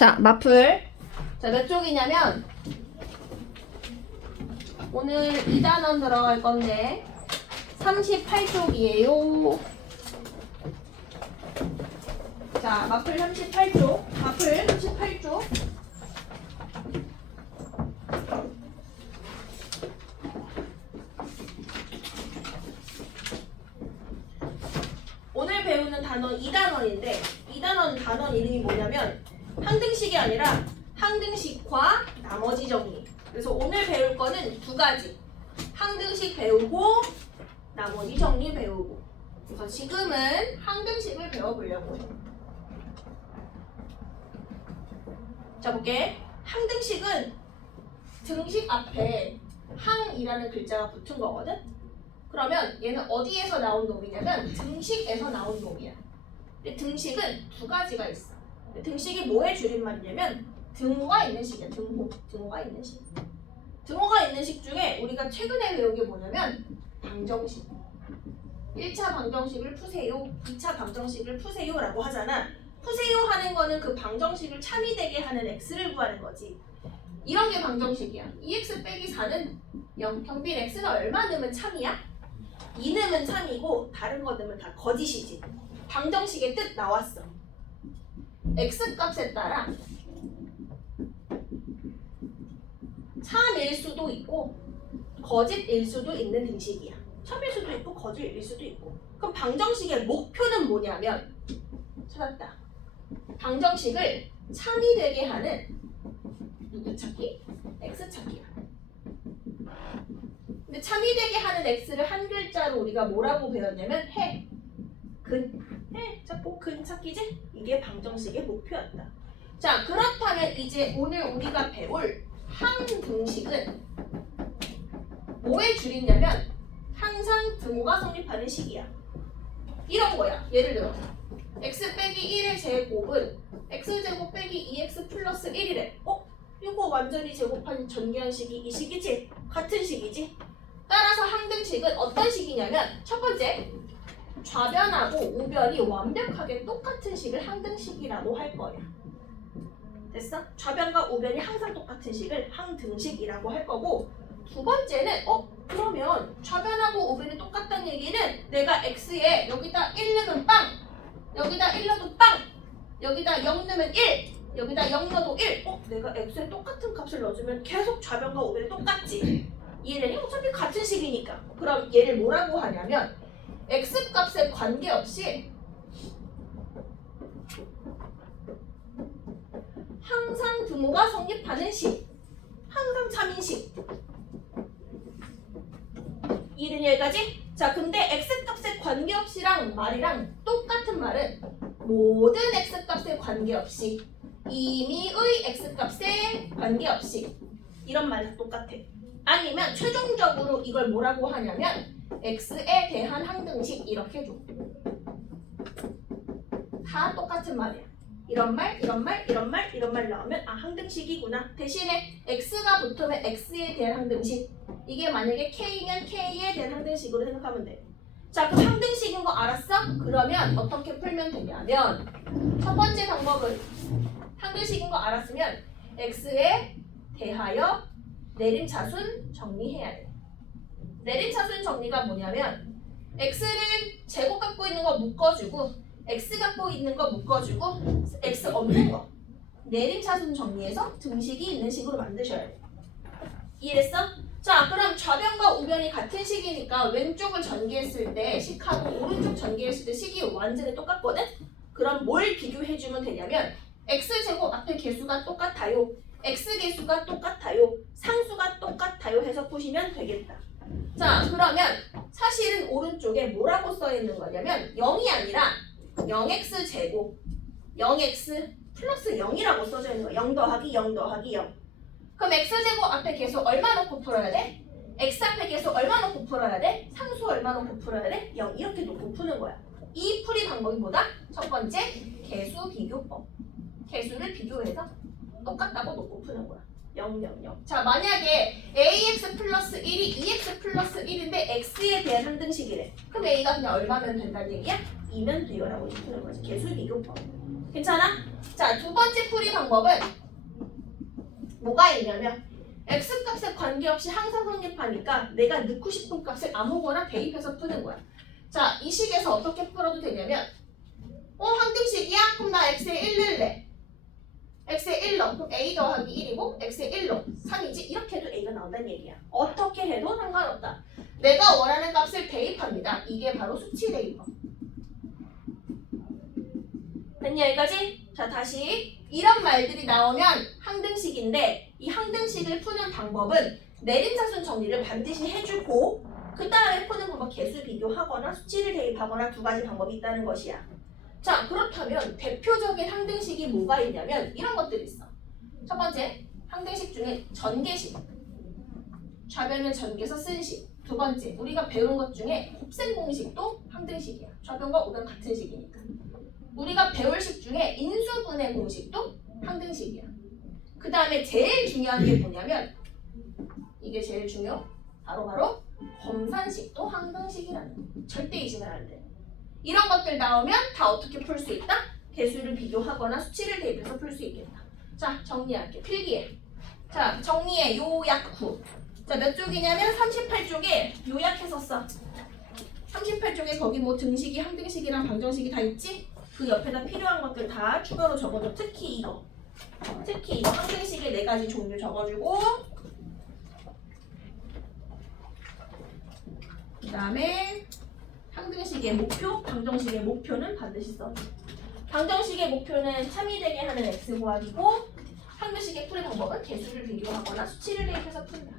자, 마플. 자, 몇 쪽이냐면 오늘 2단원 들어갈 건데 38쪽이에요. 자, 마플 38쪽. 마플 38쪽. 오늘 배우는 단원 2단원인데 2단원 단원 이름이 뭐냐면 항등식이 아니라 항등식과 나머지 정리. 그래서 오늘 배울 거는 두 가지. 항등식 배우고 나머지 정리 배우고. 그래서 지금은 항등식을 배워보려고 해요. 자, 볼게. 항등식은 등식 앞에 항이라는 글자가 붙은 거거든? 그러면 얘는 어디에서 나온 놈이냐면 등식에서 나온 놈이야. 근데 등식은 두 가지가 있어. 등식이 뭐의 줄임말이냐면 등호가 있는 식이야. 등호가 있는 식. 등호가 있는 식 중에 우리가 최근에 배운 게 뭐냐면 방정식. 1차 방정식을 푸세요. 2차 방정식을 푸세요 라고 하잖아. 푸세요 하는 거는 그 방정식을 참이되게 하는 x를 구하는 거지. 이런 게 방정식이야. 2x 빼기 4는 0. 경빈 x가 얼마 넣으면 참이야? 2 넣으면 참이고 다른 거 넣으면 다 거짓이지. 방정식의 뜻 나왔어. x 값에 따라 참일 수도 있고 거짓일 수도 있는 등식이야. 참일 수도 있고 거짓일 수도 있고. 그럼 방정식의 목표는 뭐냐면 찾았다. 방정식을 참이 되게 하는 누구 찾기? x 찾기야. 근데 참이 되게 하는 x를 한 글자로 우리가 뭐라고 배웠냐면 해, 근, 해, 자꾸 근 찾기지? 이게 방정식의 목표였다. 자, 그렇다면 이제 오늘 우리가 배울 항등식은 뭐의 줄이냐면 항상 등호가 성립하는 식이야. 이런 거야. 예를 들어 x 빼기 1의 제곱은 x제곱 빼기 2x 플러스 1이래. 이거 완전히 제곱한 전개한 식이 이 식이지? 같은 식이지? 따라서 항등식은 어떤 식이냐면 첫 번째, 좌변하고 우변이 완벽하게 똑같은 식을 항등식이라고 할 거야. 됐어? 좌변과 우변이 항상 똑같은 식을 항등식이라고 할 거고, 두 번째는 그러면 좌변하고 우변이 똑같다는 얘기는 내가 x에 여기다 1 넣으면 빵, 여기다 1 넣어도 빵, 여기다 0 넣으면 1, 여기다 0 넣어도 1. 내가 x에 똑같은 값을 넣어주면 계속 좌변과 우변이 똑같지. 이해되니? 어차피 같은 식이니까. 그럼 얘를 뭐라고 하냐면 x 값에 관계없이 항상 등호가 성립하는 식, 항상 참인 식. 이해되니 여기까지? 자, 근데 x 값에 관계없이랑 말이랑 똑같은 말은 모든 x 값에 관계없이, 임의의 x 값에 관계없이, 이런 말이 똑같아. 아니면 최종적으로 이걸 뭐라고 하냐면 x에 대한 항등식 이렇게 줘. 다 똑같은 말이야. 이런 말, 이런 말, 이런 말, 이런 말 나오면 항등식이구나. 대신에 x가 붙으면 x에 대한 항등식. 이게 만약에 k면 k에 대한 항등식으로 생각하면 돼. 자, 그럼 항등식인 거 알았어? 그러면 어떻게 풀면 되냐면 첫 번째 방법은 항등식인 거 알았으면 x에 대하여 내림차순 정리해야 돼. 내림차순 정리가 뭐냐면 x를 제곱 갖고 있는 거 묶어주고 x 갖고 있는 거 묶어주고 x 없는 거 내림차순 정리해서 등식이 있는 식으로 만드셔야 돼. 이해됐어? 자, 그럼 좌변과 우변이 같은 식이니까 왼쪽을 전개했을 때 식하고 오른쪽 전개했을 때 식이 완전히 똑같거든? 그럼 뭘 비교해주면 되냐면 x제곱 앞에 개수가 똑같아요, x개수가 똑같아요, 상수가 똑같아요 해서 푸시면 되겠다. 자, 그러면 사실은 오른쪽에 뭐라고 써있는 거냐면 0이 아니라 0x제곱 0x 플러스 0이라고 써져 있는 거야. 0 더하기 0 더하기 0. 그럼 x제곱 앞에 계수 얼마 넣고 풀어야 돼? x 앞에 계수 얼마 넣고 풀어야 돼? 상수 얼마 넣고 풀어야 돼? 0 이렇게 놓고 푸는 거야. 이 풀이 방법이 뭐다? 첫 번째, 개수 비교법. 개수를 비교해서 똑같다고 놓고 푸는 거야. 0, 0, 0. 자, 만약에 ax 플러스 1이 2x 플러스 1인데 x에 대한 항등식이래. 그럼 a가 그냥 얼마면 된다는 얘기야? 2면 돼요 라고 푸는 거지. 개수 비교법. 괜찮아? 자, 두 번째 풀이 방법은 뭐가 있냐면 x값에 관계없이 항상 성립하니까 내가 넣고 싶은 값을 아무거나 대입해서 푸는 거야. 자, 이 식에서 어떻게 풀어도 되냐면 항등식이야? 그럼 나 x에 1 넣을래. x에 1 넣어. 그럼 a 더하기 1이고 x에 1 넣어. 3이지? 이렇게 해도 a가 나온다는 얘기야. 어떻게 해도 상관없다. 내가 원하는 값을 대입합니다. 이게 바로 수치 대입법. 됐냐 여기까지? 자, 다시 이런 말들이 나오면 항등식인데 이 항등식을 푸는 방법은 내림차순 정리를 반드시 해주고 그 다음에 푸는 방법 개수 비교하거나 수치를 대입하거나 두 가지 방법이 있다는 것이야. 자, 그렇다면 대표적인 항등식이 뭐가 있냐면 이런 것들이 있어. 첫 번째, 항등식 중에 전개식. 좌변을 전개해서 쓴 식. 두 번째, 우리가 배운 것 중에 곱셈 공식도 항등식이야. 좌변과 우변 같은 식이니까. 우리가 배울 식 중에 인수분해 공식도 항등식이야. 그 다음에 제일 중요한 게 뭐냐면 이게 제일 중요. 바로 검산식도 항등식이라는 거. 절대 잊으면 안 돼. 이런 것들 나오면 다 어떻게 풀 수 있다? 개수를 비교하거나 수치를 대입해서 풀 수 있겠다. 자, 정리할게. 필기해. 자, 정리해. 요약 후. 자, 몇 쪽이냐면 38쪽에 요약해서 써. 38쪽에 거기 뭐 등식이, 항등식이랑 방정식이 다 있지? 그 옆에다 필요한 것들 다 추가로 적어줘. 특히 이거 항등식의 4가지 종류 적어주고 그 다음에 항등식의 목표, 방정식의 목표는 반드시 써줘. 방정식의 목표는 참이되게 하는 x 구하기고 항등식의 풀이 방법은 개수를 비교하거나 수치를 대입해서 푼다.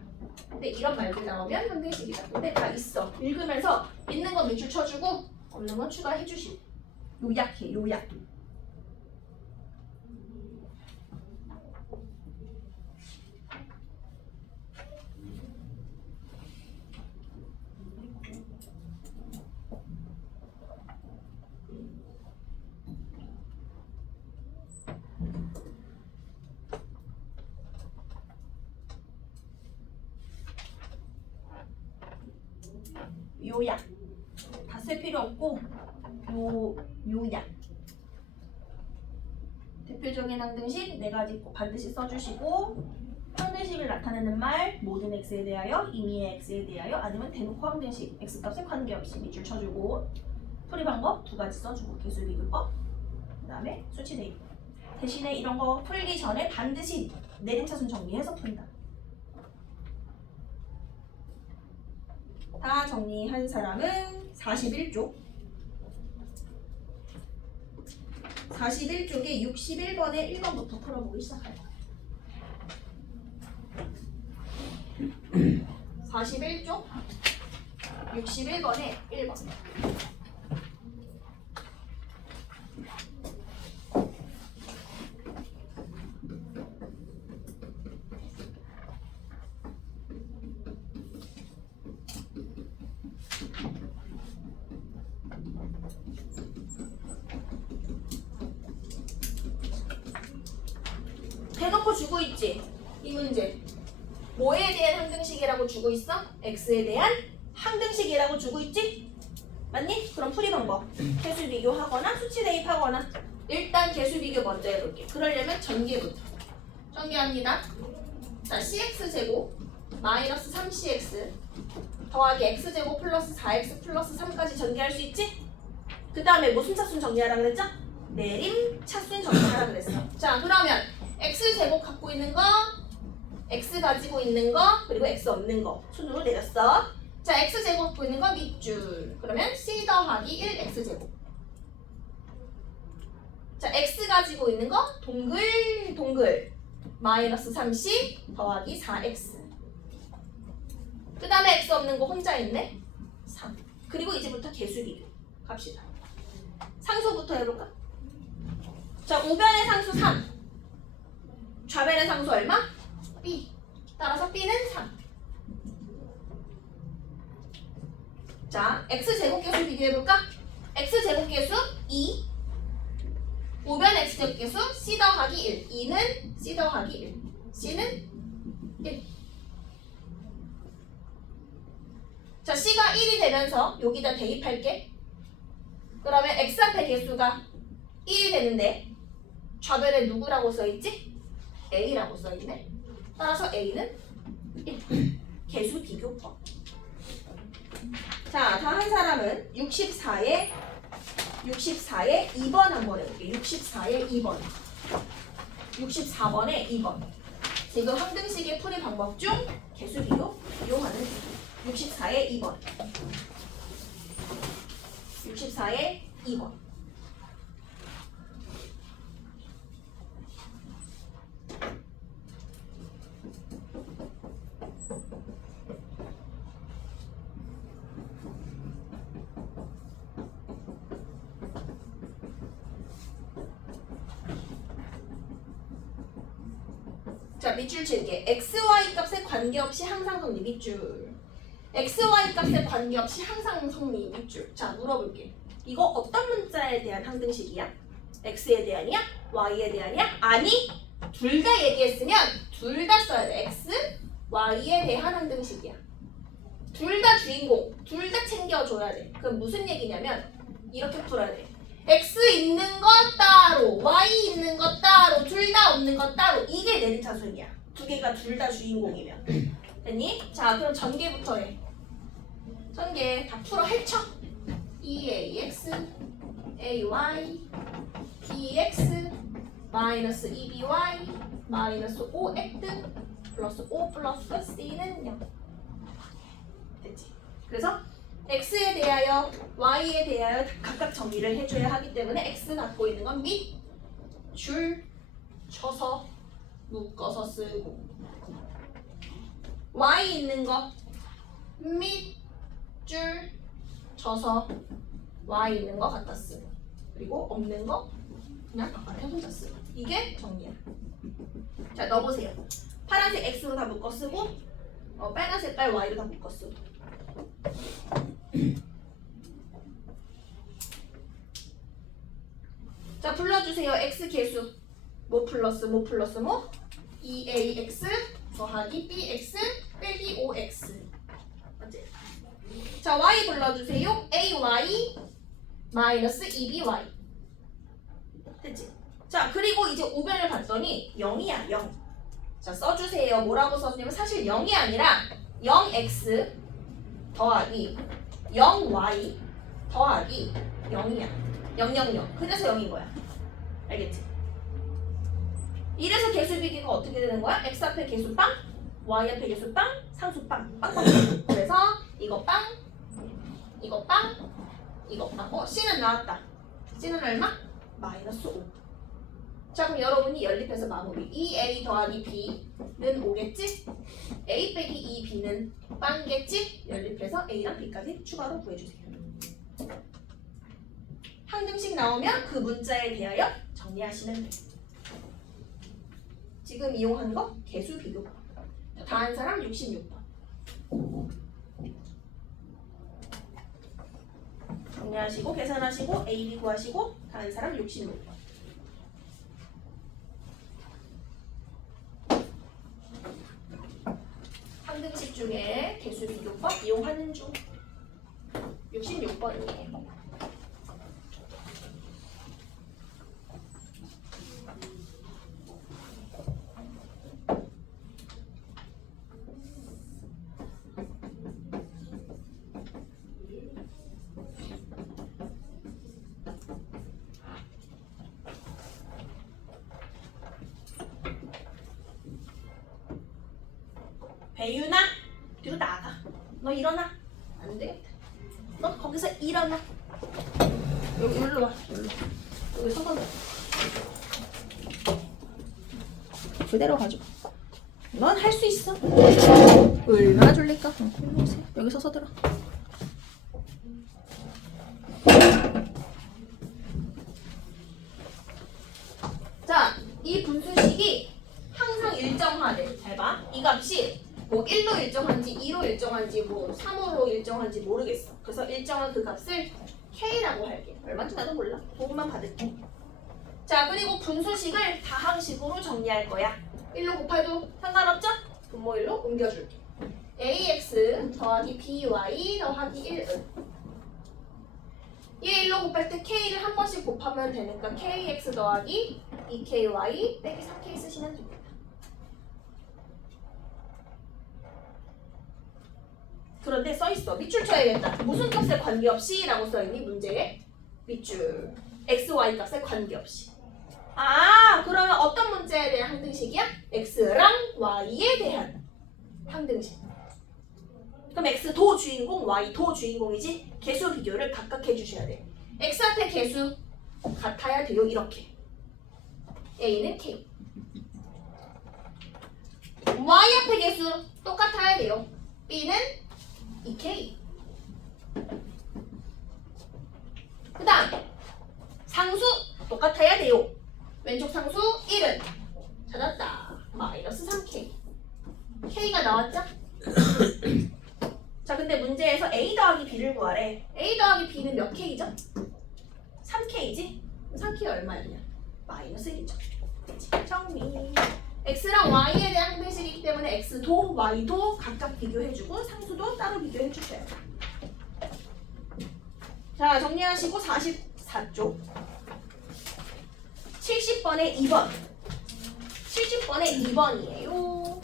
근데 이런 말들 나오면 항등식이다. 근데 다 있어. 읽으면서 있는 거 밑줄 쳐주고 없는 건 추가해주시고 요약해. 요약. 요약. 다 쓸 필요 없고 요약. 대표적인 항등식 4가지 꼭 반드시 써주시고 항등식을 나타내는 말 모든 x에 대하여, 임의의 x에 대하여 아니면 대놓고 항등식 x값에 관계없이 밑줄 쳐주고 풀이 방법 2가지 써주고 개수 비교법 그 다음에 수치 대입. 대신에 이런 거 풀기 전에 반드시 내림차순 정리해서 푼다. 다 정리한 사람은 41쪽 41쪽에 61번에 1번부터 풀어보기 시작할 거예요. 41쪽 61번에 1번. 대놓고 주고 있지? 이 문제 뭐에 대한 항등식이라고 주고 있어? x에 대한 항등식이라고 주고 있지? 맞니? 그럼 풀이 방법 개수 비교하거나 수치 대입하거나 일단 개수 비교 먼저 해볼게. 그러려면 전개부터 전개합니다. 자, cx제곱 마이너스 3cx 더하기 x제곱 플러스 4x 플러스 3까지 전개할 수 있지? 그 다음에 무슨 차순 정리하라 그랬죠? 내림 차순 정리하라 그랬어. 자, 그러면 x제곱 갖고 있는 거, x 가지고 있는 거, 그리고 x 없는 거 순으로 내렸어. 자, x제곱 갖고 있는 거 밑줄. 그러면 c 더하기 1 x제곱. 자, x 가지고 있는 거 동글 마이너스 3c 더하기 4x. 그 다음에 x 없는 거 혼자 있네 3. 그리고 이제부터 개수 비교 갑시다. 상수부터 해볼까? 자, 우변의 상수 3 좌변의 상수 얼마? b. 따라서 b는 3. 자, x제곱계수 비교해볼까? x제곱계수 2 우변 x제곱계수 c 더하기 1 2는 c 더하기 1 c는 1. 자, c가 1이 되면서 여기다 대입할게. 그러면 x 앞의 개수가 1이 되는데 좌변에 누구라고 써있지? A라고 써있네. 따라서 A는 1. 개수 비교법. 자, 다 한 사람은 64에 2번 한번 해볼게요. 64에 2번. 64번에 2번. 지금 항등식의 풀이 방법 중 개수 비교 이용하는 64에 2번. 64에 2번. 자, 밑줄 칠게. x, y 값에 관계없이 항상 성립 밑줄. x, y 값에 관계없이 항상 성립 밑줄. 자, 물어볼게. 이거 어떤 문자에 대한 항등식이야? x에 대한이야? y에 대한이야? 아니, 둘 다 얘기했으면 둘 다 써야 돼. x, y에 대한 항등식이야. 둘 다 주인공, 둘 다 챙겨줘야 돼. 그럼 무슨 얘기냐면 이렇게 풀어야 돼. x 있는 거 따로, y 있는 거 따로, 둘 다 없는 거 따로. 이게 내리차순이야. 두 개가 둘 다 주인공이면. 됐니? 자, 그럼 전개부터 해. 전개 다 풀어 헤쳐. EAX, AY, BX, 마이너스 2BY, 마이너스 5X, 플러스 5 플러스 C는 0. 됐지? 그래서 x에 대하여 y에 대하여 각각 정의를 해줘야 하기 때문에 x 갖고 있는 건 밑, 줄, 쳐서, 묶어서 쓰고 y 있는 거 밑, 줄, 쳐서 y 있는 거 갖다 쓰고 그리고 없는 거 그냥 바깥에 혼자 쓰고 이게 정리야. 자, 넣어보세요. 파란색 x로 다 묶어 쓰고 빨간 색깔 y로 다 묶어 쓰고 자, 불러주세요. x 개수 뭐 플러스 뭐 플러스 뭐 2ax 더하기 bx 빼기 5x 맞지? 자, y 불러주세요. ay 마이너스 2by 됐지? 자, 그리고 이제 우변을 봤더니 0이야 0. 자, 써주세요. 뭐라고 썼냐면 사실 0이 아니라 0x 더하기 0y 더하기 0이야. 000. 그래서 0인 거야. 알겠지? 이래서 개수 비교가 어떻게 되는 거야? x 앞에 개수 빵, y 앞에 개수 빵, 상수 빵. 빵빵. 그래서 이거 빵, 이거 빵, 이거 빵. C는 나왔다. C는 얼마? 마이너스 5. 자, 그럼 여러분이 연립해서 마무리. 2a 더하기 b는 5겠지? a 빼기 2b는 빵겠지? 연립해서 a랑 b까지 추가로 구해주세요. 항등식 나오면 그 문자에 대하여 정리하시면 돼. 지금 이용한 거 개수 비교. 다 한 사람 66번. 정리하시고 계산하시고 a, b 구하시고 다 한 사람 66번. 항등식 중에 개수 비교법 이용하는 중 66번이에요. 배유나 뒤로 나가. 너 일어나. 안 되겠다. 너 거기서 일어나. 여기 일로 와. 일로. 여기 서서 그대로 가지고. 넌 할 수 있어. 얼마나 졸릴까? 일로 오세요. 여기 서서 들어. 자, 이 분수식이 항상 일정하대. 잘 봐. 이 값이 뭐 1로 일정한지 2로 일정한지 뭐 3호로 일정한지 모르겠어. 그래서 일정한 그 값을 K라고 할게. 얼마인지 나도 몰라. 도움만 받을게. 자, 그리고 분수식을 다항식으로 정리할 거야. 1로 곱해도 상관없죠? 분모일로 옮겨줄게. ax 더하기 by 더하기 1은 얘 1로 곱할 때 k를 한 번씩 곱하면 되니까 kx 더하기 2ky 빼기 3k 쓰시면 됩니다. 그런데 써있어. 밑줄 쳐야겠다. 무슨 값에 관계없이 라고 써있니? 문제에 밑줄 x, y 값에 관계없이. 아, 그러면 어떤 문제에 대한 항등식이야? x랑 y에 대한 항등식. 그럼 x 도 주인공, y 도 주인공이지? 개수 비교를 각각 해주셔야 돼. x 앞에 개수 같아야 돼요. 이렇게. a는 k. y 앞에 개수 똑같아야 돼요. b는 2k. 그 다음 상수 똑같아야 돼요. 왼쪽 상수 1은 찾았다. 마이너스 3k. k가 나왔죠? 자, 근데 문제에서 a 더하기 b를 구하래. a 더하기 b는 몇 k죠? 3k지? 3k 얼마였냐? 마이너스 1이죠. 정리. x랑 y에 대한 항등식이기 때문에 x도 y도 각각 비교해주고 상수도 따로 비교해주셔야 돼요. 자, 정리하시고 44쪽 70번에 2번 70번에 2번이에요.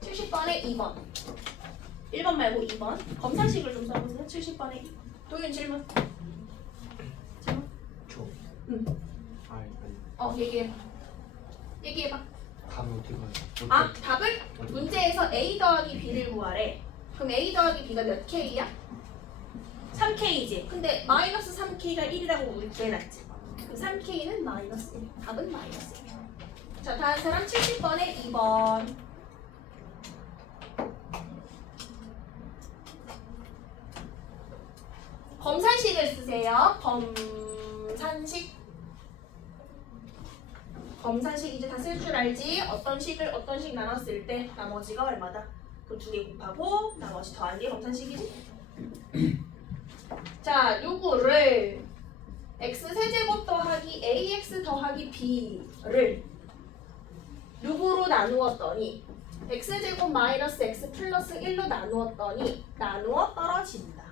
(70번에) 2번 1번 말고 2번 검사식을 좀 써보세요. 70번에 2번 도윤 질문. 응. 얘기해봐. 답을 어떻게 봐요? 아, 답을? 문제에서 a 더하기 b를 구하래. 그럼 a 더하기 b가 몇 k야? 3k지. 근데 마이너스 3k가 1이라고 우리 구해놨지. 그럼 3k는 마이너스 1. 답은 마이너스 1. 자, 다음 사람 70번에 2번. 검산식을 쓰세요. 검산식 이제 다 쓸 줄 알지? 어떤 식 나눴을 때 나머지가 얼마다? 그럼 2개 곱하고 나머지 더한 게 검산식이지? 자, 요거를 x세제곱 더하기 ax 더하기 b를 누구로 나누었더니 x제곱 마이너스 x 플러스 1로 나누었더니 나누어 떨어진다.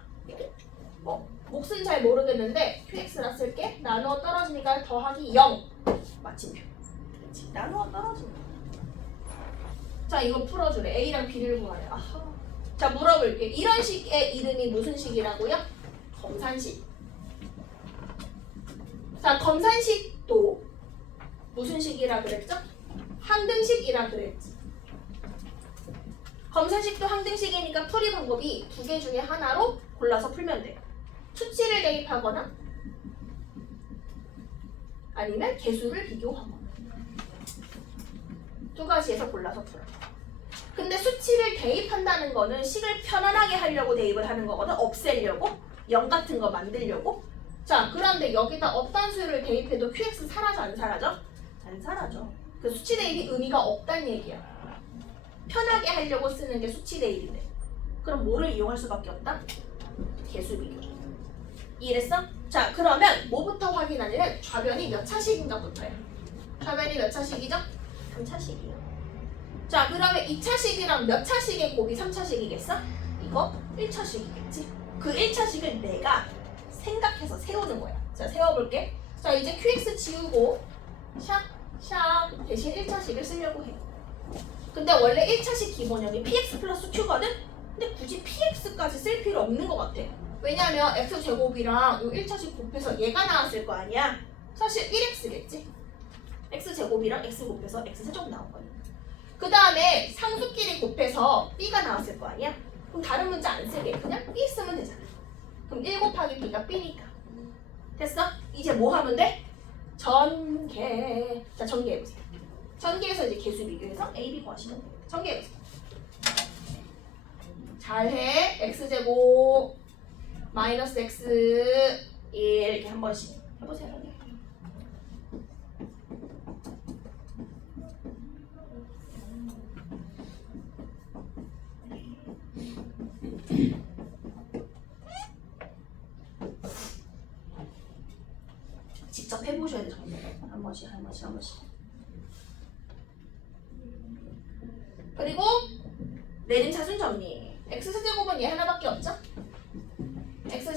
몫은 잘 모르겠는데 qx라 쓸게. 나누어 떨어지니까 더하기 0 마침표. 그렇지. 나누어 떨어진다. 자, 이거 풀어주래. a랑 b를 구하래. 아하. 자, 물어볼게. 이런 식의 이름이 무슨 식이라고요? 검산식. 자, 검산식도 무슨 식이라 그랬죠? 항등식이라 그랬지. 검산식도 항등식이니까 풀이 방법이 2개 중에 하나로 골라서 풀면 돼. 수치를 대입하거나 아니면 개수를 비교하거나 2가지에서 골라서 풀어. 근데 수치를 대입한다는 거는 식을 편안하게 하려고 대입을 하는 거거든. 없애려고 0 같은 거 만들려고. 자, 그런데 여기다 어떤 수를 대입해도 qx 사라져 안 사라져? 안 사라져. 그 수치 대입이 의미가 없다는 얘기야. 편하게 하려고 쓰는 게 수치 대입인데. 그럼 뭐를 이용할 수밖에 없다? 개수 비교. 이해했어? 자, 그러면 뭐부터 확인하냐면 좌변이 몇 차식인가부터야. 좌변이 몇 차식이죠? 3차식이요. 자, 그러면 2차식이랑 몇 차식의 곱이 3차식이겠어? 이거 1차식이겠지? 그 1차식을 내가 생각해서 세우는 거야. 자, 세워볼게. 자, 이제 qx 지우고 샵 대신 1차식을 쓰려고 해. 근데 원래 1차식 기본형이 px 플러스 q거든? 근데 굳이 px까지 쓸 필요 없는 것 같아. 왜냐면 x제곱이랑 이 1차식 곱해서 얘가 나왔을 거 아니야? 사실 1x겠지? x제곱이랑 x 곱해서 x세제곱 나온 거야. 그 다음에 상수끼리 곱해서 b가 나왔을 거 아니야? 그럼 다른 문자 안 쓰게 그냥 b 쓰면 되잖아. 그럼 1 곱하기 b가 b니까. 됐어? 이제 뭐 하면 돼? 전개. 자, 전개해보세요. 전개해서 이제 개수 비교해서 a, b 구하시면 돼요. 전개해보세요. 잘해. x제곱 마이너스 x 1 이렇게 한 번씩 해보세요. 직접 해보셔야 돼. 한 번씩. 그리고 내림차순 정리. x세제곱은 얘 하나밖에 없죠?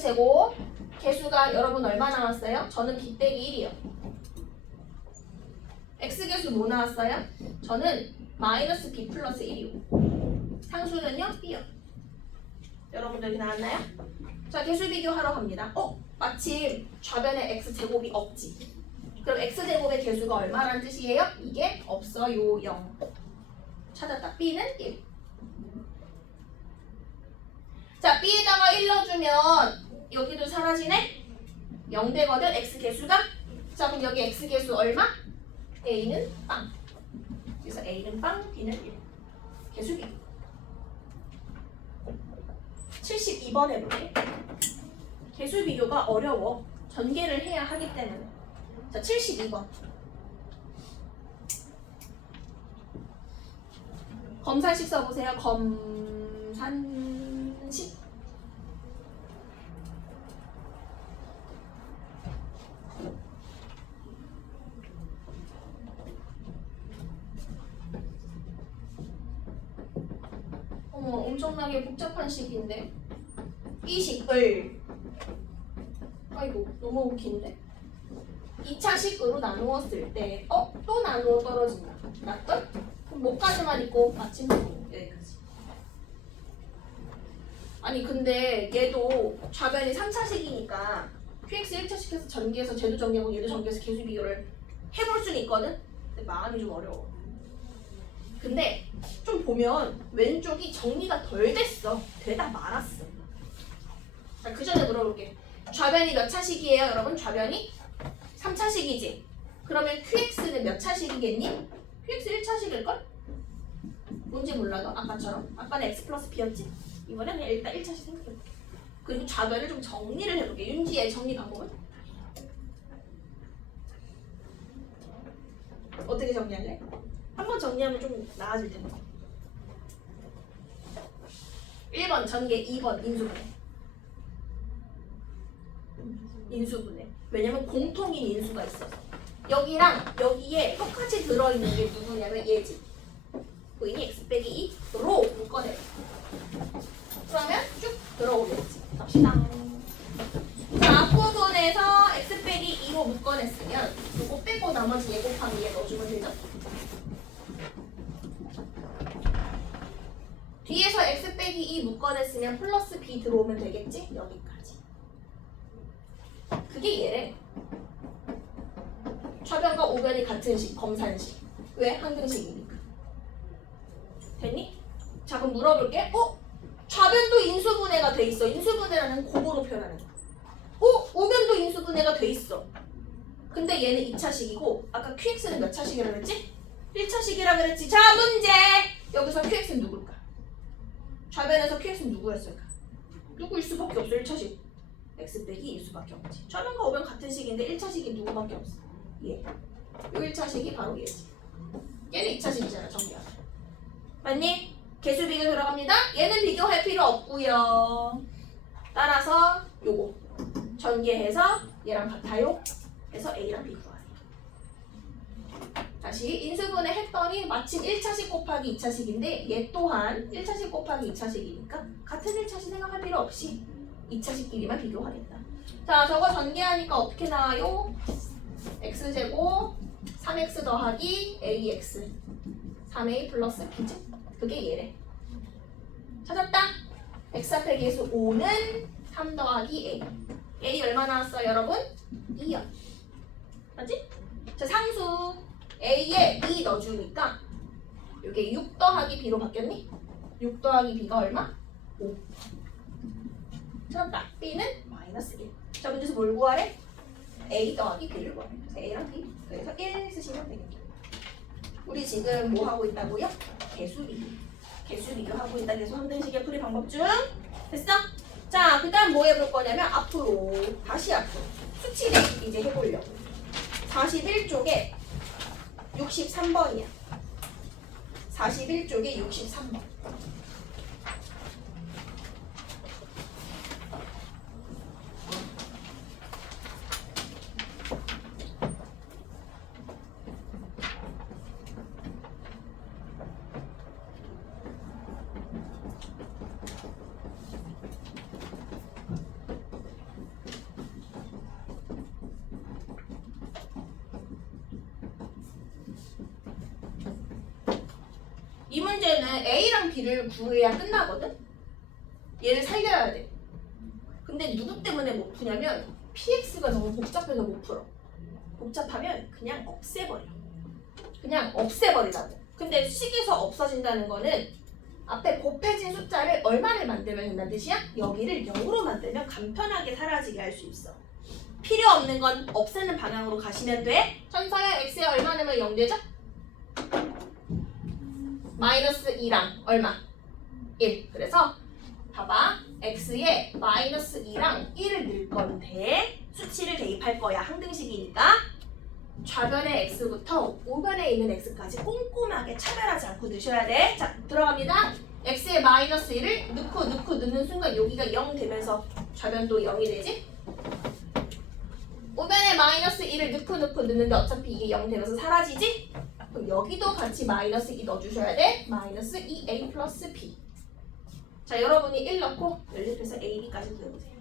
x제곱 개수가 여러분 얼마 나왔어요? 저는 b 빼기 1이요. x개수 뭐 나왔어요? 저는 마이너스 b 플러스 1이요. 상수는요? b요. 여러분들 이렇게 나왔나요? 자, 개수 비교하러 갑니다. 마침 좌변에 x제곱이 없지. 그럼 x제곱의 개수가 얼마라는 뜻이에요? 이게 없어요. 0. 찾았다. b는 1. 자, b에다가 1 넣어주면 여기도 사라지네? 0 되거든, x개수가. 자, 그럼 여기 x개수 얼마? a는 빵. 그래서 a는 빵, b는 1. 개수 비교. 72번 해볼게. 개수 비교가 어려워. 전개를 해야 하기 때문에. 자, 72번. 검산식 써보세요. 검산식. 엄청나게 복잡한 식인데. 이 식을 아이고 너무 웃긴데. 2차 식으로 나누었을 때 또 나누어 떨어진다. 맞던? 그럼 뭐까지만 있고 마침 여기까지. 아니 근데 얘도 좌변이 3차식이니까 QX 1차식해서 전개해서 쟤도 전개하고 얘도 전개해서 개수 비교를 해볼 수는 있거든? 근데 마음이 좀 어려워. 근데 좀 보면 왼쪽이 정리가 덜 됐어. 되다 말았어. 자, 그 전에 물어볼게. 좌변이 몇 차식이에요, 여러분? 좌변이 3차식이지? 그러면 QX는 몇 차식이겠니? QX 1차식일걸? 뭔지 몰라도 아까처럼. 아까는 X 플러스 B였지? 이번엔 그냥 일단 1차식 생각해볼게. 그리고 좌변을 좀 정리를 해볼게. 윤지의 정리 방법은? 어떻게 정리할래? 한번 정리하면 좀 나아질 텐데. 1번 전개, 2번 인수분해. 인수분해. 왜냐면 공통인 인수가 있어서. 여기랑 여기에 똑같이 들어있는 게 누구냐면 얘지. 보이니? x 빼기 2로 묶어내. 그러면 쭉 들어오겠지. 갑시다. 자, 앞부분에서 x 빼기 2로 묶어냈으면 이거 빼고 나머지 얘 곱하기 얘 넣어주면 되죠? 뒤에서 x 빼기 2 묶어냈으면 플러스 b 들어오면 되겠지? 여기까지. 그게 얘래. 좌변과 우변이 같은 식, 검산식. 왜? 항등식이니까. 됐니? 자, 그럼 물어볼게. 좌변도 인수분해가 돼 있어. 인수분해라는 곱으로 표현하는 거야. 우변도 인수분해가 돼 있어. 근데 얘는 2차식이고 아까 QX는 몇 차식이라 그랬지? 1차식이라 그랬지. 자, 문제! 여기서 QX는 누굴까? 좌변에서 QX는 누구였을까? 누구일 수밖에 없어. 1차식. X 빼기 1 수밖에 없지. 좌변과 우변 같은 식인데 1차식이 누구밖에 없어. 얘. 요 1차식이 바로 얘지. 얘는 2차식이잖아. 정리하자. 맞니? 개수 비교 들어갑니다. 얘는 비교할 필요 없고요. 따라서 요거 전개해서 얘랑 같아요. 그래서 A랑 B 구하세요. 다시 인수분해 했더니 마침 1차식 곱하기 2차식인데 얘 또한 1차식 곱하기 2차식이니까 같은 1차식 생각할 필요 없이 2차식끼리만 비교하겠다. 자, 저거 전개하니까 어떻게 나와요? x제곱 3x 더하기 ax 3a 플러스 b죠? 그게 얘래. 찾았다? x 앞에 계수 5는 3 더하기 a. a 얼마 나왔어요, 여러분? 2요. 맞지? 자, 상수 a에 2 넣어주니까 이게 6 더하기 b로 바뀌었니? 6 더하기 b가 얼마? 5. 찾았다. b는 마이너스 1. 자, 문제에서 뭘 구하래? a 더하기 b를 구하래. a랑 b. 그래서 1 쓰시면 되겠다. 우리 지금 뭐 하고 있다고요? 개수 비교. 개수 비교하고 있다. 계속 항등식의 풀이 방법 중. 됐어? 자, 그 다음 뭐 해볼 거냐면 앞으로 다시 앞으로 수치를 이제 해보려고. 41쪽에 63번이야. 41쪽에 63번. 이 문제는 A랑 B를 구해야 끝나거든? 얘를 살려야 돼. 근데 누구 때문에 못 푸냐면 PX가 너무 복잡해서 못 풀어. 복잡하면 그냥 없애버려. 그냥 없애버리라고. 근데 식에서 없어진다는 거는 앞에 곱해진 숫자를 얼마를 만들면 된다는 뜻이야? 여기를 0으로 만들면 간편하게 사라지게 할 수 있어. 필요 없는 건 없애는 방향으로 가시면 돼. 천사야 x에 얼마 넣으면 0 되죠? 마이너스 2랑 얼마? 1. 그래서 봐봐. x에 마이너스 2랑 1을 넣을 건데 수치를 대입할 거야. 항등식이니까. 좌변의 x부터 우변에 있는 x까지 꼼꼼하게 차별하지 않고 넣으셔야 돼. 자, 들어갑니다. x에 마이너스 1을 넣고 넣는 순간 여기가 0 되면서 좌변도 0이 되지? 우변에 마이너스 1을 넣고 넣는데 어차피 이게 0 되면서 사라지지? 그럼 여기도 같이 마이너스 2 넣어주셔야 돼. 마이너스 2a 플러스 b. 자, 여러분이 1 넣고 연립해서 a, b까지 그려보세요.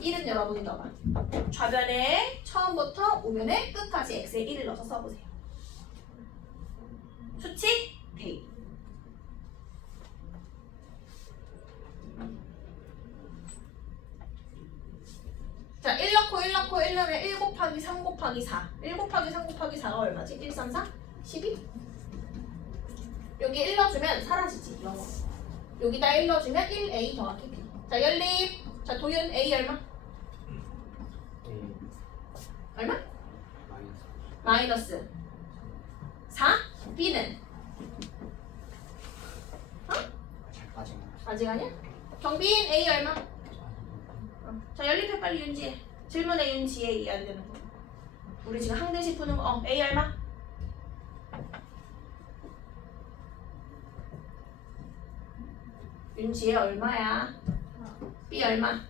1은 여러분이 넣어봐. 좌변에 처음부터 우변에 끝까지 x에 1을 넣어서 써보세요. 수치 대입. 자, 1 넣고 1 넣으면 1 곱하기 3 곱하기 4. 1 곱하기 3 곱하기 4가 얼마지? 1, 3, 4? 12? 여기 1 넣어주면 사라지지. 영어. 여기다 1 넣어주면 1a 더하기 b. 자, 연립. 자, 도윤 a 얼마? 얼마? 마이너스 4? b는? 어? 아직 아니야? 경빈 a 얼마? 자, 연립해 빨리 윤지해. 질문에 윤지해. 이해 안 되는 거. 우리 지금 항등식 푸는 거. a 얼마? 윤지해 얼마야? b 얼마?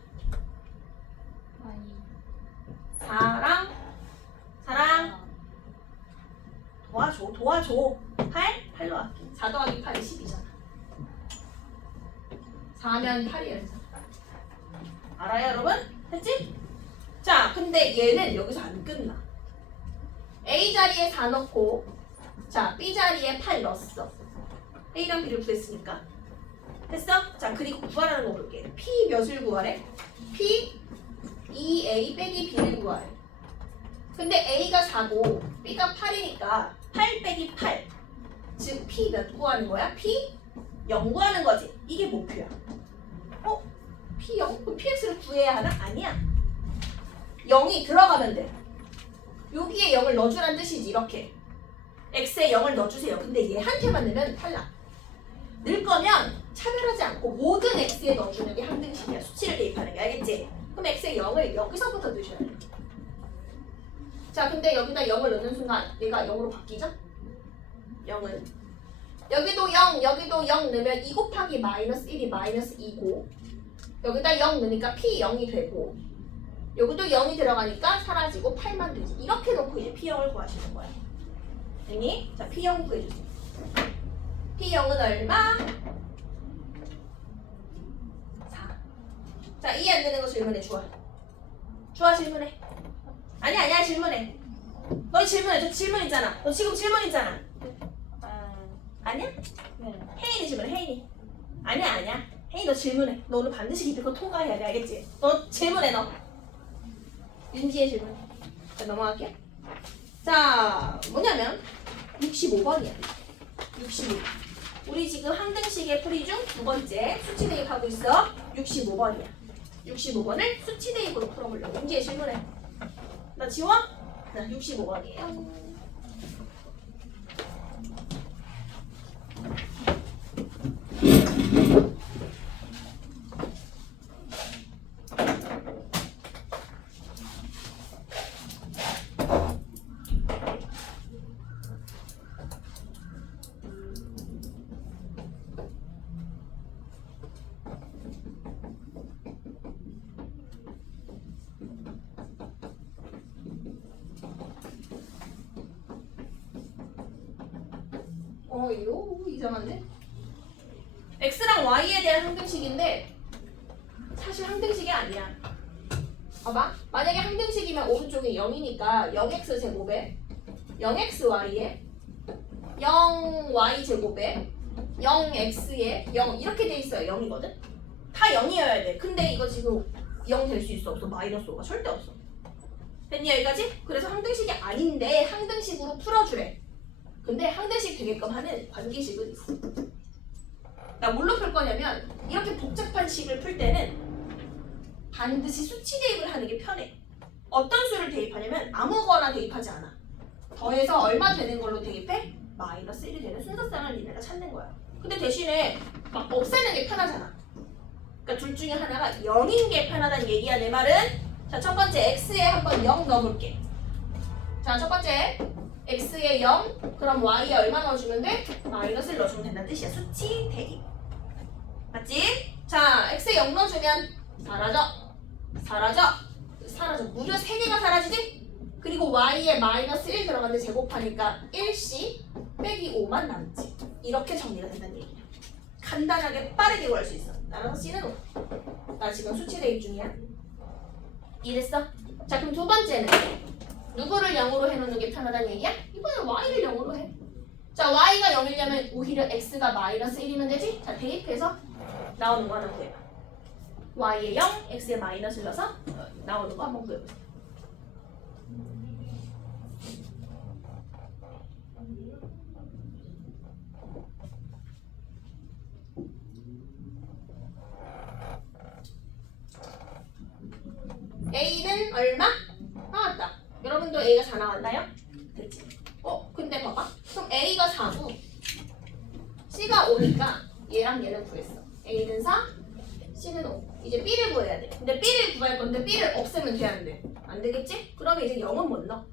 4랑 도와줘. 8로 할게. 4 더하기 8이 10이잖아. 4면 8이야. 알아요, 여러분? 됐지? 자, 근데 얘는 여기서 안 끝나. A 자리에 4 넣고, 자, B 자리에 8 넣었어. A랑 B를 구했으니까. 됐어? 자, 그리고 구하라는 거 볼게. P 몇을 구하래? P 2A 빼기 B를 구하래. 근데 A가 4고 B가 8이니까 8 빼기 8. 즉 P 몇 구하는 거야? P 0 구하는 거지. 이게 목표야. P 0? 그럼 PX를 구해야 하나? 아니야. 0이 들어가면 돼. 여기에 0을 넣어주란 뜻이지. 이렇게 X에 0을 넣어주세요. 근데 얘한테만 넣으면 탈락. 넣을 거면 차별하지 않고 모든 X에 넣어주는 게 항등식이야. 수치를 대입하는 게. 알겠지? 그럼 X에 0을 여기서부터 넣으셔야 돼. 자, 근데 여기다 0을 넣는 순간 얘가 0으로 바뀌죠? 0은 여기도 0, 여기도 0 넣으면 2 곱하기 마이너스 1이 마이너스 2고 여기다 0 넣으니까 P 0이 되고 여기도 0이 들어가니까 사라지고 8만 되지. 이렇게 놓고 이제 P0을 구하시는 거야. 됐니? 자, P0 구해주세요. P0은 얼마? 4. 자, 이해 안 되는 거 질문해. 주아 질문해. 아니야 질문해. 너 질문해. 저 질문 있잖아. 너 지금 질문 있잖아. 아니야? 네. 혜인이 질문해. 혜인이. 아니야. 혜인 너 질문해. 너 오늘 반드시 기필코 통과해야 돼. 알겠지? 너 질문해 너. 윤지의 질문. 자, 넘어갈게요. 자, 뭐냐면 65번이야. 65. 우리 지금 항등식의 풀이 중 두 번째 수치 대입하고 있어. 65번이야. 65번을 수치 대입으로 풀어보려고. 윤지의 질문해. 나 지워? 자, 65번이에요. 이거 이상한데? X랑 Y에 대한 항등식인데 사실 항등식이 아니야. 봐봐. 만약에 항등식이면 오른쪽에 0이니까 0x 제곱에 0xy에 0y 제곱에 0x에 0 이렇게 돼 있어요. 0이거든. 다 0이어야 돼. 근데 이거 지금 0 될 수 있어 없어? 마이너스 5가 절대 없어. 됐니 여기까지? 그래서 항등식이 아닌데 항등식으로 풀어주래. 근데 항등식 되게끔 하는 관계식은 있어. 나 뭘로 풀 거냐면 이렇게 복잡한 식을 풀 때는 반드시 수치 대입을 하는 게 편해. 어떤 수를 대입하냐면 아무거나 대입하지 않아. 더해서 얼마 되는 걸로 대입해? 마이너스 1이 되는 순서쌍을 니네가 찾는 거야. 근데 대신에 막 없애는 게 편하잖아. 그러니까 둘 중에 하나가 0인 게 편하다는 얘기야. 내 말은 자, 첫 번째 x에 한번 0 넣어볼게. 자, 첫 번째 x에 0 그럼 y에 얼마 넣어주면 돼? 마이너스를 넣어주면 된다는 뜻이야. 수치 대입 맞지? 자, x에 0 넣어주면 사라져 무려 3개가 사라지지? 그리고 y에 마이너스 1 들어갔는데 제곱하니까 1c 빼기 5만 남지. 이렇게 정리가 된다는 얘기야. 간단하게 빠르게 구할 수 있어. 나랑 c는 5. 나 지금 수치 대입 중이야. 이해됐어? 자, 그럼 두 번째는 누구를 0으로 해놓는 게 편하다는 얘기야? 이번엔 y를 0으로 해. 자, y가 0이려면 오히려 x가 마이너스 1이면 되지? 자, 대입해서 나오는 거 하나 구해봐. y에 0, x에 마이너스를 넣어서 나오는 거 한번 구해보자. A는 얼마? 나왔다. 여러분도 A가 4 나왔나요? 됐지? 근데 봐봐. 그럼 A가 4고 C가 5니까 얘랑 얘는 구했어. A는 4, C는 5. 이제 B를 구해야 돼. 근데 B를 구할 건데 B를 없애면 돼, 안 돼? 안 되겠지? 그러면 이제 0은 못 넣어.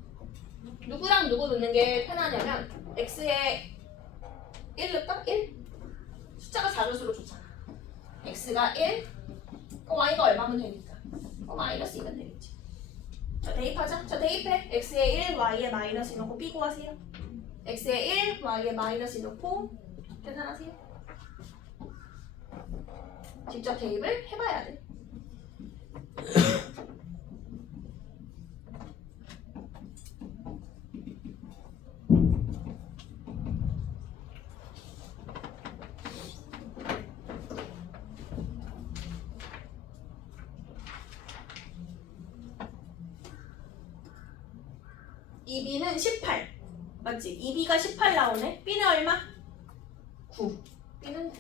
누구랑 누구 넣는 게 편하냐면 X에 1 넣을까? 1? 숫자가 작을수록 좋잖아. X가 1, Y가 얼마면 되니까. 마이너스 2면 되겠지. 자, 대입하자. 자, 대입해. x에 1, y에 마이너스 넣고 b 구하세요. x에 1, y에 마이너스 넣고 계산하세요. 직접 대입을 해봐야 돼. 이 b는 18 맞지? 이 b가 18 나오네. b는 얼마? 9. b는 9.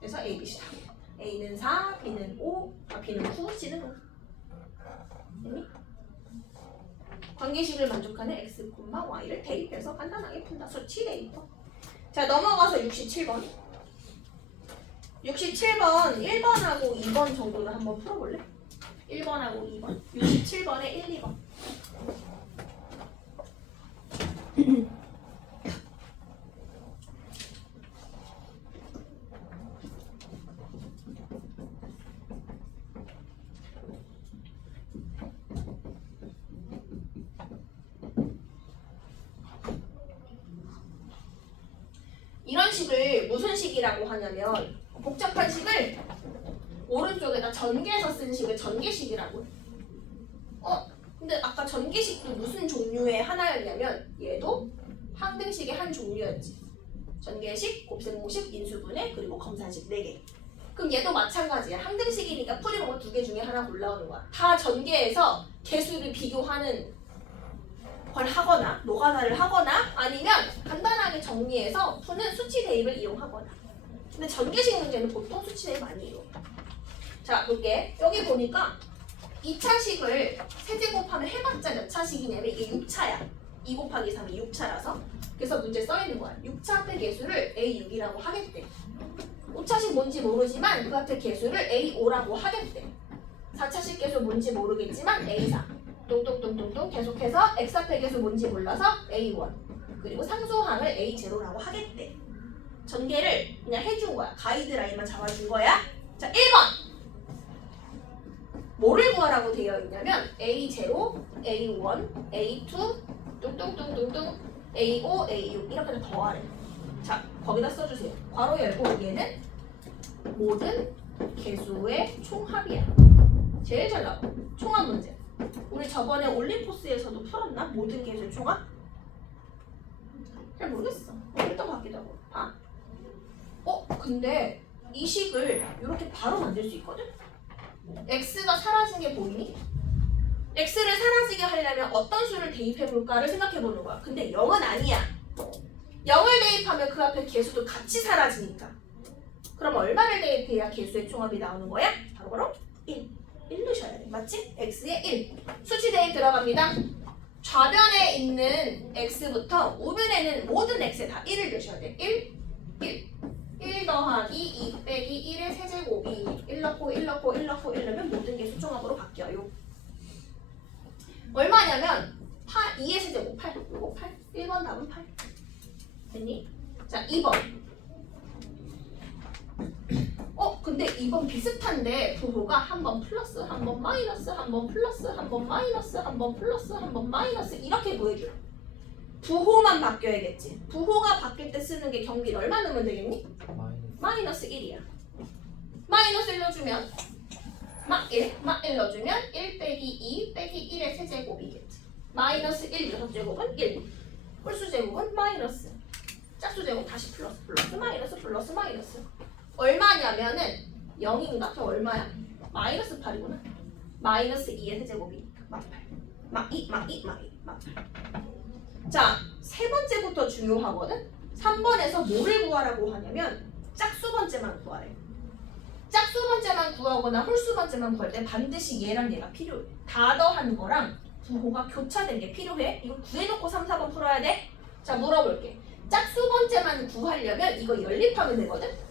그래서 a, b, c 다. a는 4, b는 5, b는 9, c는 5. 됐니? 관계식을 만족하는 x, y를 대입해서 간단하게 푼다. 수치 대입법. 자, 넘어가서 67번. 67번 1번하고 2번 정도를 한번 풀어볼래? 1번하고 2번. 67번에 1, 2번. 이런 식을 무슨 식이라고 하냐면 복잡한 식을 오른쪽에다 전개해서 쓴 식을 전개식이라고 해. 근데 아까 전개식도 무슨 종류의 하나였냐면 얘도 항등식의 한 종류였지. 전개식, 곱셈공식, 인수분해, 그리고 검산식 4개. 그럼 얘도 마찬가지야. 항등식이니까 풀이 뭔가 2개 중에 하나 골라오는 거야. 다 전개해서 개수를 비교하는 걸 하거나 노가다를 하거나 아니면 간단하게 정리해서 푸는 수치 대입을 이용하거나. 근데 전개식 문제는 보통 수치 대입 많이 이용해. 자, 볼게. 여기 보니까 2차식을 세제곱하면 해봤자 몇 차식이냐면 이게 6차야. 2 곱하기 3이 6차라서. 그래서 문제 써있는 거야. 6차 앞에 개수를 A6이라고 하겠대. 5차식 뭔지 모르지만 그 앞에 개수를 A5라고 하겠대. 4차식 개수 뭔지 모르겠지만 A4. 똥똥똥똥똥 계속해서 X 앞에 개수 뭔지 몰라서 A1. 그리고 상수항을 A0라고 하겠대. 전개를 그냥 해준 거야. 가이드라인만 잡아준 거야. 자, 1번. 뭐를 구하라고 되어 있냐면 A0, A1, A2, 뚱뚱뚱뚱뚱, A5, A6 이렇게 더하래. 자, 거기다 써주세요. 괄호 열고 얘는 모든 개수의 총합이야. 제일 잘 나와. 총합 문제. 우리 저번에 올림포스에서도 풀었나? 모든 개수의 총합? 잘 모르겠어. 모르겠던 것 같기도 하고. 봐. 근데 이 식을 이렇게 바로 만들 수 있거든? x가 사라진 게 보이니? x를 사라지게 하려면 어떤 수를 대입해볼까를 생각해보는 거야. 근데 0은 아니야. 0을 대입하면 그 앞에 개수도 같이 사라지니까. 그럼 얼마를 대입해야 개수의 총합이 나오는 거야? 바로 1. 1 넣으셔야 돼. 맞지? x에 1. 수치 대입 들어갑니다. 좌변에 있는 x부터 우변에는 모든 x에 다 1을 넣으셔야 돼. 1 더하기 2 빼기 1의 세제곱이 1 넣고 1 넣고 1 넣고 1 넣으면 모든 게 수총합으로 바뀌어요. 얼마냐면 2의 세제곱 8. 이거 8. 1번 답은 8. 됐니? 자, 2번. 근데 2번 비슷한데 부호가 한 번 플러스, 한 번 마이너스, 한 번 플러스, 한 번 마이너스, 한 번 플러스, 한 번 마이너스 이렇게 보여줘요. 부호만 바뀌어야겠지. 부호가 바뀔 때 쓰는 게 경비를 얼마 넣으면 되겠니? 마이너스 1이야. 마이너스 1 넣어주면 막 1 넣어주면 1 빼기 2 빼기 1의 세제곱이겠지. 마이너스 1 6제곱은 1. 홀수제곱은 마이너스. 짝수제곱 다시 플러스 플러스 마이너스 플러스 마이너스. 얼마냐면은 0인가? 저 얼마야? 마이너스 8이구나. 마이너스 2의 세제곱이니까 막 8. 막 2, 막 2, 막 2, 막 8. 자, 세 번째부터 중요하거든? 3번에서 뭐를 구하라고 하냐면 짝수 번째만 구하래. 짝수 번째만 구하거나 홀수 번째만 구할 때 반드시 얘랑 얘가 필요해. 다 더한 거랑 부호가 교차된 게 필요해. 이거 구해놓고 3, 4번 풀어야 돼. 자, 물어볼게. 짝수 번째만 구하려면 이거 연립하면 되거든?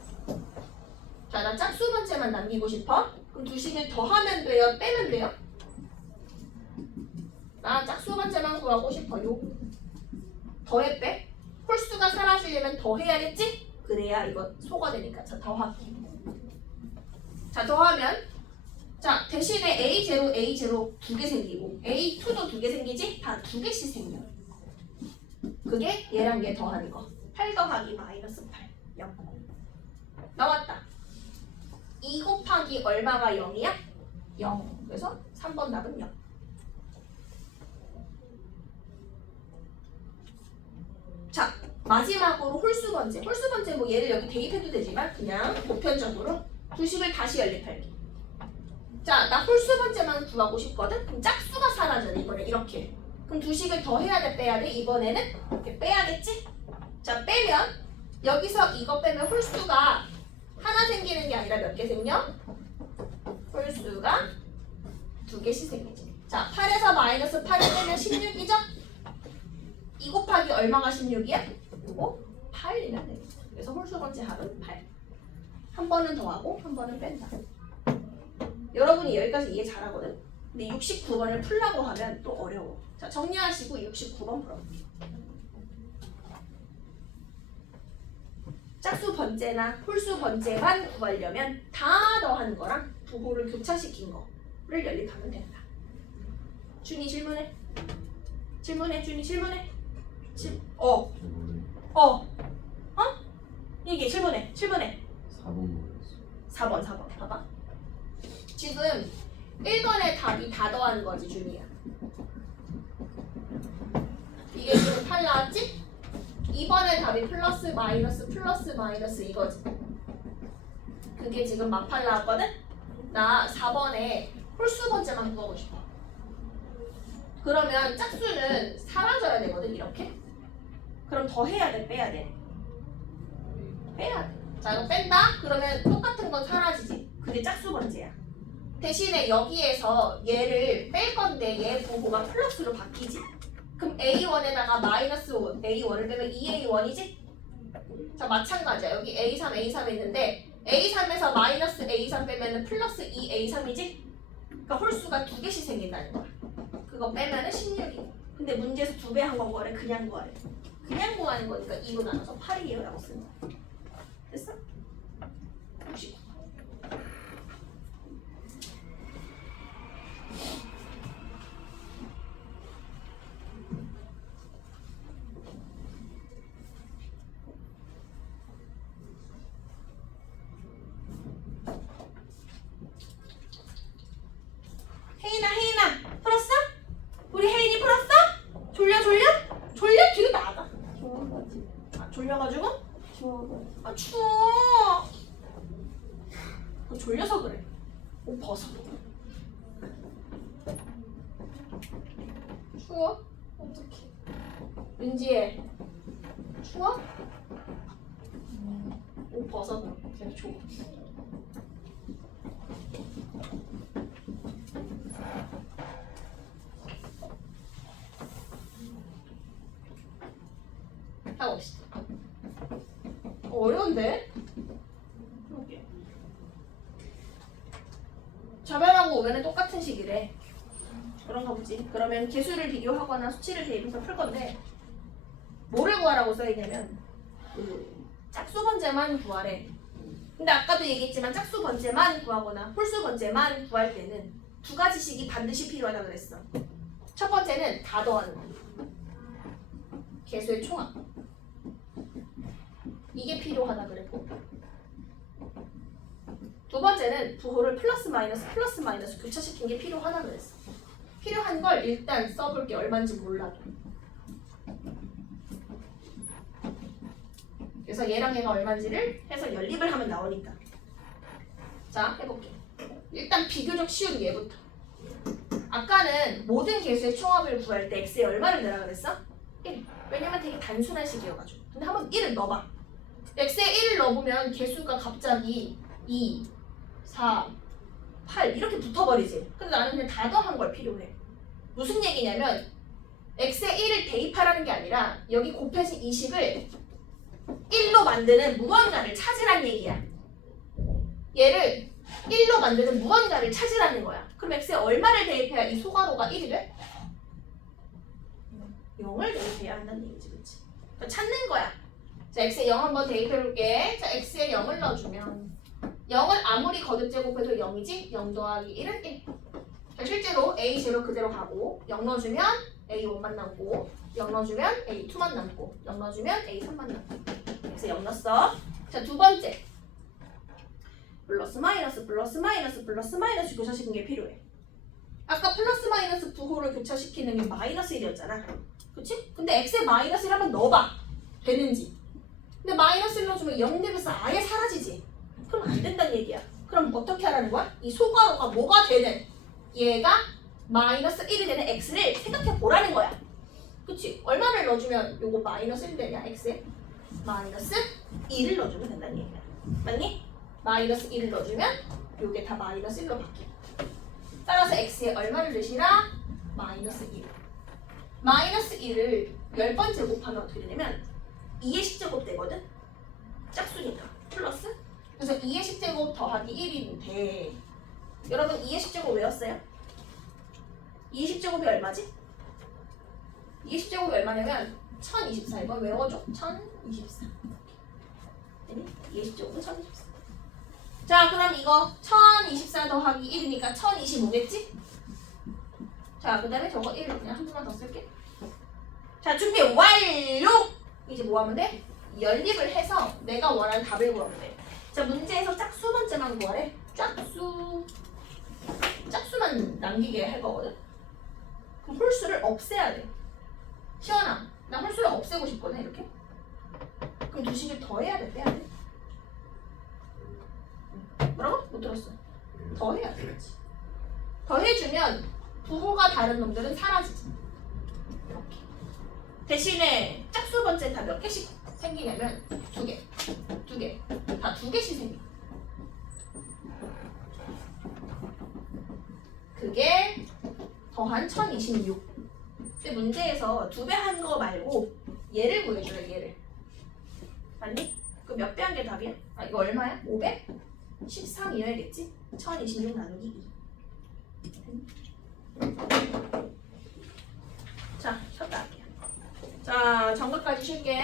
자, 나 짝수 번째만 남기고 싶어. 그럼 두 식을 더하면 돼요? 빼면 돼요? 나 짝수 번째만 구하고 싶어요. 더해 빼? 홀수가 사라지려면 더해야겠지? 그래야 이거 소가 되니까. 자, 더하기. 자, 더하면 자, 대신에 A0 두 개 생기고 A2도 두 개 생기지? 다 두 개씩 생겨. 그게 얘랑 얘 더하는 거. 8 더하기 마이너스 8. 0. 나왔다. 2 곱하기 얼마가 0이야? 0. 그래서 3번 답은 0. 자, 마지막으로 홀수 번째. 홀수 번째 뭐 얘를 여기 대입해도 되지만 그냥 보편적으로 두 식을 다시 연립할게. 자, 나 홀수 번째만 구하고 싶거든? 그럼 짝수가 사라져요. 이번에 이렇게. 그럼 두 식을 더 해야 돼, 빼야 돼? 이번에는 이렇게 빼야겠지? 자, 빼면 여기서 이거 빼면 홀수가 하나 생기는 게 아니라 몇 개 생겨? 홀수가 두 개씩 생기지. 자, 8에서 마이너스 8을 빼면 16이죠? 2 곱하기 얼마가 16이야? 이거 8이면 되겠죠. 그래서 홀수 번째 합은 8. 한 번은 더하고 한 번은 뺀다. 여러분이 여기까지 이해 잘하거든? 근데 69번을 풀라고 하면 또 어려워. 자, 정리하시고 69번 풀어볼게요. 짝수 번째나 홀수 번째만 구하려면 다 더한 거랑 부호를 교차시킨 거를 연립하면 된다. 준이 질문해. 준이 질문해. 이게 질문해. 4번. 봐봐. 지금 1번의 답이 다 더한 거지, 준이야. 이게 지금 8 나왔지? 2번의 답이 플러스 마이너스 이거지. 그게 지금 막 8 나왔거든? 나 4번에 홀수 번째만 구하고 싶어. 그러면 짝수는 사라져야 되거든, 이렇게. 그럼 더 해야 돼, 빼야 돼? 빼야 돼. 자, 이거 뺀다? 그러면 똑같은 건 사라지지. 그게 짝수 번째야. 대신에 여기에서 얘를 뺄 건데 얘 부호가 플러스로 바뀌지. 그럼 A1에다가 마이너스 A1을 빼면 2A1이지? 자, 마찬가지야. 여기 A3 있는데 A3에서 마이너스 A3 빼면 플러스 2A3이지? 그러니까 홀수가 두 개씩 생긴다는 거야. 그거 빼면은 16이. 근데 문제에서 두 배 한 거 구하래? 그냥 구하래? 그냥 구하는 거니까 2로 나눠서 8이에요 라고 쓰는 거야. 됐어? 69. 혜인아 풀었어? 우리 혜인이 풀었어? 졸려? 졸려? 뒤로 나가. 졸려가지고? 추워. 졸려서 그래. 옷 벗어. 추워? 어떡해. 윤지혜 추워? 옷 벗어 그럼. 그냥 줘. 해봅시다. 어려운데? 이렇게. 좌변하고 우변은 똑같은 식이래. 그런가 보지. 그러면 개수를 비교하거나 수치를 대입해서 풀 건데 뭐를 구하라고 써있냐면 짝수 번째만 구하래. 근데 아까도 얘기했지만 짝수 번째만 구하거나 홀수 번째만 구할 때는 두 가지 식이 반드시 필요하다 그랬어. 첫 번째는 다 더하는 거. 개수의 총합. 이게 필요하다 그랬고, 두 번째는 부호를 플러스 마이너스 교차시킨 게 필요하다 그랬어. 필요한 걸 일단 써볼게. 얼마인지 몰라도. 그래서 얘랑 얘가 얼마인지를 해서 연립을 하면 나오니까. 자, 해볼게. 일단 비교적 쉬운 얘부터. 아까는 모든 개수의 총합을 구할 때 x에 얼마를 넣으라 그랬어? 1. 왜냐면 되게 단순한 식이어가지고. 근데 한번 1을 넣어봐. x에 1을 넣어보면 개수가 갑자기 2, 4, 8 이렇게 붙어버리지. 근데 나는 그냥 다 더한 걸 필요해. 무슨 얘기냐면 x에 1을 대입하라는 게 아니라 여기 곱해진 이 식을 1로 만드는 무언가를 찾으란 얘기야. 얘를 1로 만드는 무언가를 찾으라는 거야. 그럼 x에 얼마를 대입해야 이 소괄호가 1이 돼? 0을 대입해야 한다는 얘기지, 그치? 그러니까 찾는 거야. 자, x에 0 한번 대입해볼게. 자, x에 0을 넣어주면 0을 아무리 거듭제곱해도 0이지? 0 더하기 1은 1. 자, 실제로 a0 그대로 가고 0 넣어주면 a1만 남고 0 넣어주면 a2만 남고 0 넣어주면 a3만 남고. x에 0 넣었어. 자, 두 번째. 플러스 마이너스 교차시키는 게 필요해. 아까 플러스 마이너스 부호를 교차시키는 게 마이너스 1이었잖아. 그치? 근데 x에 마이너스 1 한번 넣어봐. 되는지. 근데 마이너스 1 넣어주면 0 대비해서 아예 사라지지. 그럼 안 된다는 얘기야. 그럼 어떻게 하라는 거야? 이 소괄호가 뭐가 되는 얘가 마이너스 1이 되는 x를 생각해 보라는 거야. 그치? 얼마를 넣어주면 요거 마이너스 1 되냐? x에 마이너스 2를 넣어주면 된다는 얘기야. 맞니? 마이너스 1을 넣어주면 요게 다 마이너스 1로 바뀌어. 따라서 x에 얼마를 넣으시라? 마이너스 1. 마이너스 1을 10번 제곱하면 어떻게 되냐면 2의 10제곱 되거든? 짝수니까. 플러스? 그래서 2의 10제곱 더하기 1인데 여러분 2의 10제곱 외웠어요? 2의 10제곱이 얼마지? 2의 10제곱이 얼마냐면 1024. 이거 외워줘. 1024. 2의 10제곱은 1024. 자, 그럼 이거 1024 더하기 1이니까 1025겠지? 자, 그 다음에 저거 1로 그냥 한 번만 더 쓸게. 자, 준비 완료! 이제 뭐 하면 돼? 연립을 해서 내가 원하는 답을 구하면 돼. 자, 문제에서 짝수 번째만 구하래. 짝수만 남기게 할 거거든? 그럼 홀수를 없애야 돼. 시원아, 나 홀수를 없애고 싶거든, 이렇게. 그럼 두 식을 더해야 돼, 빼야 돼? 뭐라고? 못 들었어. 더해야 되겠지. 더해주면 부호가 다른 놈들은 사라지지. 이렇게. 대신에 짝수 번째 다 몇 개씩 생기냐면 2개. 다 2개씩 생겨. 그게 더한 1026. 근데 문제에서 2배 한 거 말고 얘를 구해줘요, 얘를. 맞니? 그 몇 배 한 게 답이야? 아, 이거 얼마야? 500? 13이어야겠지? 1026 나누기 2. 자, 쉬었다 할게요. 자, 정각까지 쉴게.